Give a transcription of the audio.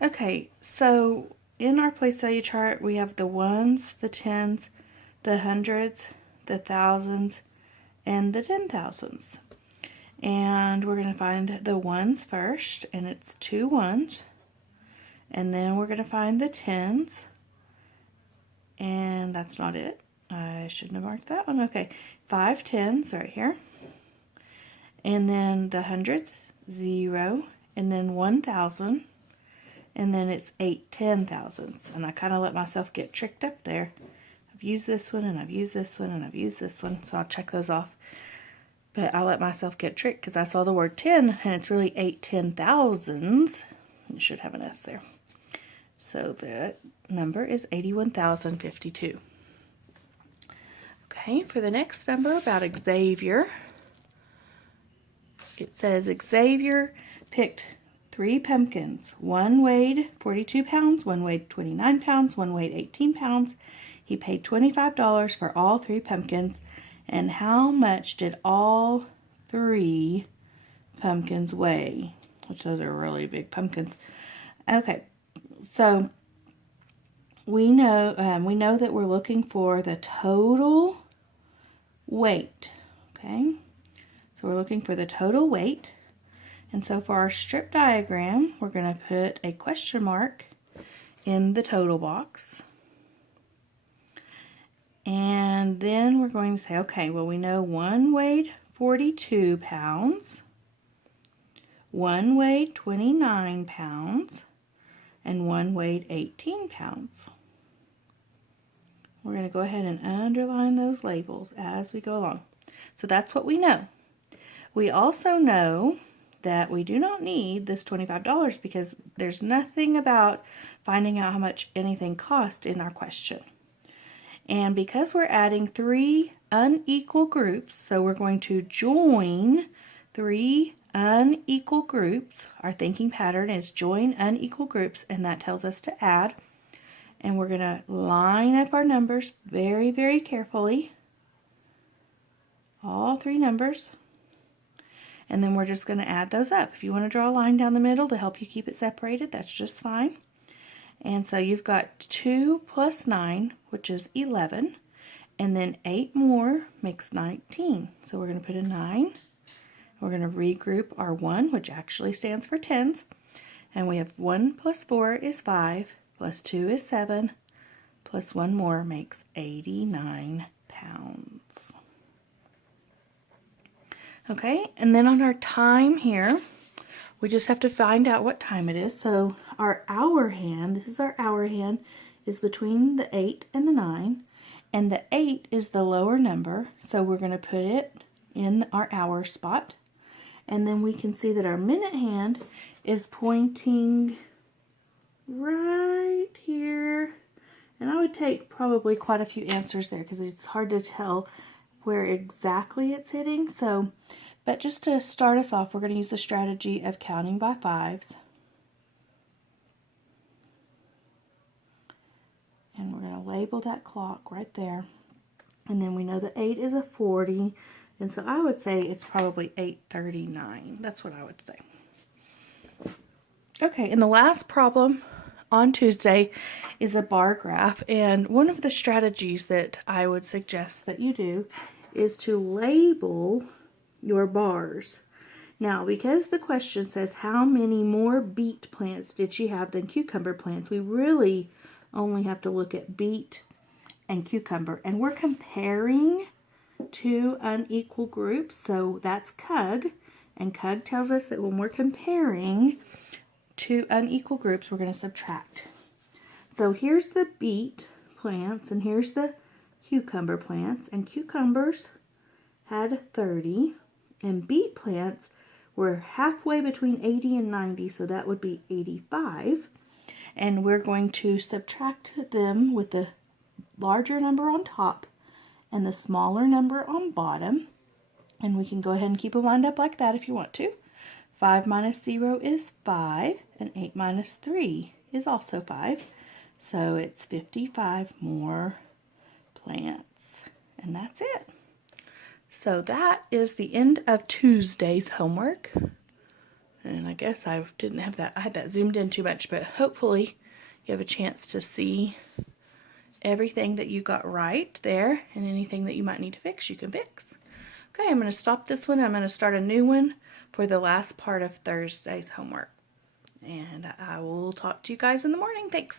Okay, so in our place value chart, we have the ones, the tens, the hundreds, the thousands, and the 10,000s. And we're going to find the ones first, and it's 2 ones. And then we're going to find the tens, and that's not it. I shouldn't have marked that one. Okay, 5 tens right here. And then the hundreds, 0, and then 1,000. And then it's 8 10,000s. And I kind of let myself get tricked up there. I've used this one, and I've used this one, and I've used this one, so I'll check those off. But I let myself get tricked because I saw the word 10, and it's really 8 10,000s. It should have an S there. So the number is 81,052. Okay, for the next number about Xavier, it says Xavier picked 3 pumpkins. One weighed 42 pounds, one weighed 29 pounds, one weighed 18 pounds. He paid $25 for all 3 pumpkins. And how much did all 3 pumpkins weigh? Which those are really big pumpkins. Okay, so we know that we're looking for the total weight. Okay, so we're looking for the total weight. And so for our strip diagram, we're going to put a question mark in the total box. And then we're going to say, okay, well, we know one weighed 42 pounds, one weighed 29 pounds, and one weighed 18 pounds. We're going to go ahead and underline those labels as we go along. So that's what we know. We also know that we do not need this $25 because there's nothing about finding out how much anything cost in our question. And because we're adding 3 unequal groups, so we're going to join 3 unequal groups. Our thinking pattern is join unequal groups, and that tells us to add. And we're going to line up our numbers very, very carefully. All 3 numbers. And then we're just going to add those up. If you want to draw a line down the middle to help you keep it separated, that's just fine. And so you've got 2 plus 9, which is 11. And then 8 more makes 19. So we're going to put a 9. We're going to regroup our 1, which actually stands for tens. And we have 1 plus 4 is 5, plus 2 is 7, plus 1 more makes 89 pounds. Okay, and then on our time here, we just have to find out what time it is. So our hour hand, this is our hour hand, is between the 8 and the 9. And the 8 is the lower number, so we're going to put it in our hour spot. And then we can see that our minute hand is pointing right here. And I would take probably quite a few answers there because it's hard to tell where exactly it's hitting. But just to start us off, we're going to use the strategy of counting by 5s. And we're going to label that clock right there. And then we know the 8 is a 40. And so I would say it's probably 8:39. That's what I would say. Okay, and the last problem on Tuesday is a bar graph. And one of the strategies that I would suggest that you do is to label your bars. Now, because the question says how many more beet plants did she have than cucumber plants, we really only have to look at beet and cucumber. And we're comparing 2 unequal groups, so that's CUG. And CUG tells us that when we're comparing 2 unequal groups, we're going to subtract. So here's the beet plants, and here's the cucumber plants. And cucumbers had 30, and beet plants were halfway between 80 and 90, so that would be 85. And we're going to subtract them with the larger number on top and the smaller number on bottom. And we can go ahead and keep them lined up like that if you want to. 5 minus 0 is 5, and 8 minus 3 is also 5. So it's 55 more plants. And that's it. So that is the end of Tuesday's homework. And I guess I didn't have that, I had that zoomed in too much, but hopefully you have a chance to see everything that you got right there, and anything that you might need to fix, you can fix. Okay, I'm going to stop this one. I'm going to start a new one for the last part of Thursday's homework. And I will talk to you guys in the morning. Thanks.